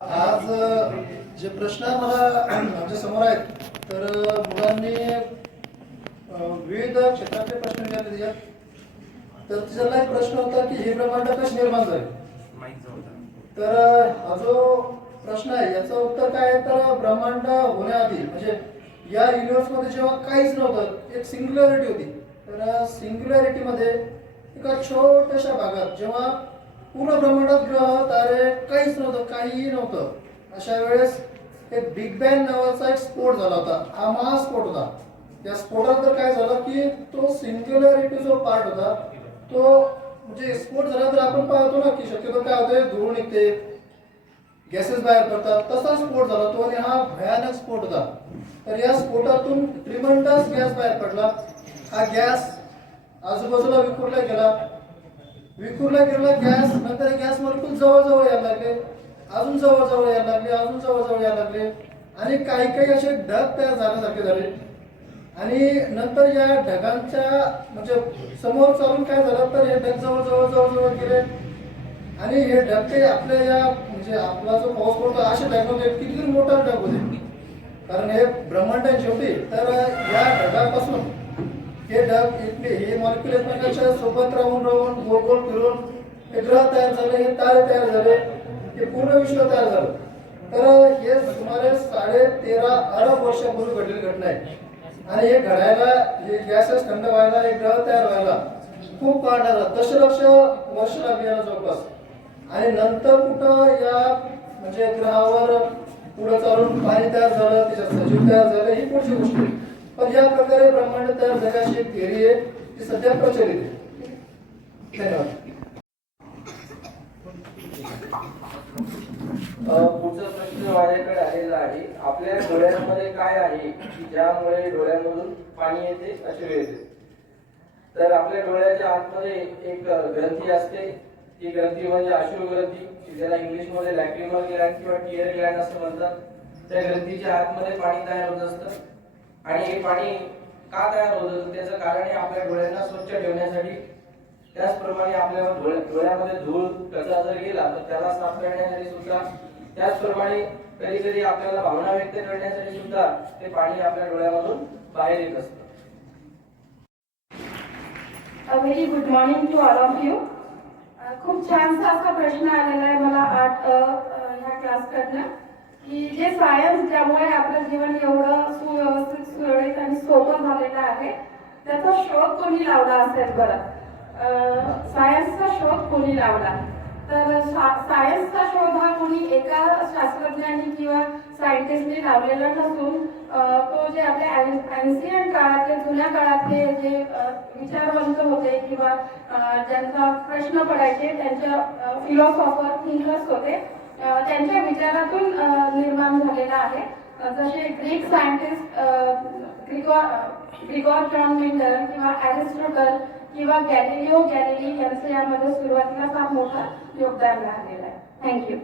आज जे प्रश्न मला आमच्या समोर आहेत तर मुलांनी विविध क्षेत्रातले प्रश्न विचारले आहेत. तर तिचा एक प्रश्न होता की हे ब्रह्मांड कसे निर्माण झाले. तर हा जो प्रश्न आहे याचं उत्तर काय आहे तर ब्रह्मांड होण्याआधी म्हणजे या युनिव्हर्स मध्ये जेव्हा काहीच नव्हतं एक सिंग्युलॅरिटी होती. तर सिंग्युलॅरिटी मध्ये एका छोट्याशा भागात जेव्हा पूर्ण ब्रह्मांडात ग्रह तारे काहीच नव्हतं, काहीही नव्हतं, अशा वेळेस एक बिग बँग नावाचा एक स्फोट झाला होता. हा महास्फोट होता. या स्फोटानंतर काय झालं की तो सिंग्युलॅरिटी जो पार्ट होता तो म्हणजे स्फोट झाल्यानंतर आपण पाहतो ना की शक्यतो काय होते, धूळ निघते, गॅसेस बाहेर पडतात. तसा स्फोट झाला तो आणि हा भयानक स्फोट होता. तर या स्फोटातून ट्रिमंडस गॅस बाहेर पडला. हा गॅस आजूबाजूला विखुरला गेलेला गॅस नंतर गॅस मॉलिक्यूल जवळ यायला लागले, अजून जवळ यायला लागले, अजून जवळ यायला लागले आणि काही असे ढग तयार झाल्यासारखे झाले. आणि नंतर या ढगांच्या म्हणजे समोर चालून काय झालं तर हे ढग जवळ गेले आणि हे ढग ते आपल्या या म्हणजे आपला जो पाऊस पडतो असे ढग होते, किती मोठा ढग होते कारण हे ब्रह्मांड आहे शेवटी. तर या ढगापासून हे ढग इथले हे मॉलिक्युल एकमेकांच्या सोबत राहून गोल फिरून हे ग्रह तयार झाले, हे तारे तयार झाले, हे पूर्ण विश्व तयार झालं. तर हे सुमारे 13.5 अरब वर्षापूर्वी घडलेली घटना आहे. आणि हे घडायला हे गॅसेस थंड व्हायला, हे ग्रह तयार व्हायला खूप काळ लागला, दशलक्ष वर्ष लागली याला जवळपास. आणि नंतर कुठं या म्हणजे ग्रहावर पुढे चालून पाणी तयार झालं, त्याच्यात सजीव तयार झाले, ही पुढची गोष्ट आहे. पण या प्रकारे ब्रह्मांड तयार झाल्याची एक थिअरी आहे ती सध्या प्रचलित आहे. धन्यवाद. पुढचा प्रश्न माझ्याकडे आलेला आहे. आपल्या डोळ्यांमध्ये काय आहे की ज्यामुळे डोळ्यांमधून पाणी येते, अश्रू येते? तर आपल्या डोळ्याच्या आतमध्ये एक ग्रंथी असते. ती ग्रंथी म्हणजे अश्रू ग्रंथी, ज्याला इंग्लिश मध्ये लॅक्रिमल ग्लँड किंवा टीयर ग्लँड असं म्हणतात. त्या ग्रंथीच्या आतमध्ये पाणी तयार होत असतं आणि हे पाणी का तयार होत असतं त्याचं कारण आहे आपल्या डोळ्यांना स्वच्छ ठेवण्यासाठी. त्याचप्रमाणे आपल्या डोळ्यामध्ये धूळ कचरा जर गेला तर त्याला साफ करण्यासाठी सुद्धा, त्याचप्रमाणे कधी कधी आपल्याला भावना व्यक्त करण्यासाठी सुद्धा ते पाणी आपल्या डोळ्यामधून बाहेर येत असतं. Very good morning to all of you. खूप छानसा असा प्रश्न आलेला आहे मला ह्या क्लासकडनं की जे सायन्स ज्यामुळे आपलं जीवन एवढं सुव्यवस्थित, सुरळीत आणि सोपं झालेलं आहे त्याचा शोध कोणी लावला असेल बरं? सायन्सचा शोध कोणी लावला? तर सायन्सचा शोध हा कोणी एका शास्त्रज्ञानी किंवा सायंटिस्टने लावलेला नसून तो जे आपल्या एन्शियंट काळातले, जुन्या काळातले जे विचारवंत होते किंवा ज्यांचा प्रश्न पडायचे, त्यांच्या फिलॉसॉफर, थिंकर्स होते, त्यांच्या विचारातून निर्माण झालेला आहे. जसे ग्रीक सायंटिस्ट ग्रिगोर जॉन मिंडर किंवा एरिस्टॉटल किंवा गॅलिलिओ गॅलिली यांचं यामध्ये सुरुवातीला फार मोठं योगदान राहिलेलं आहे. थँक्यू.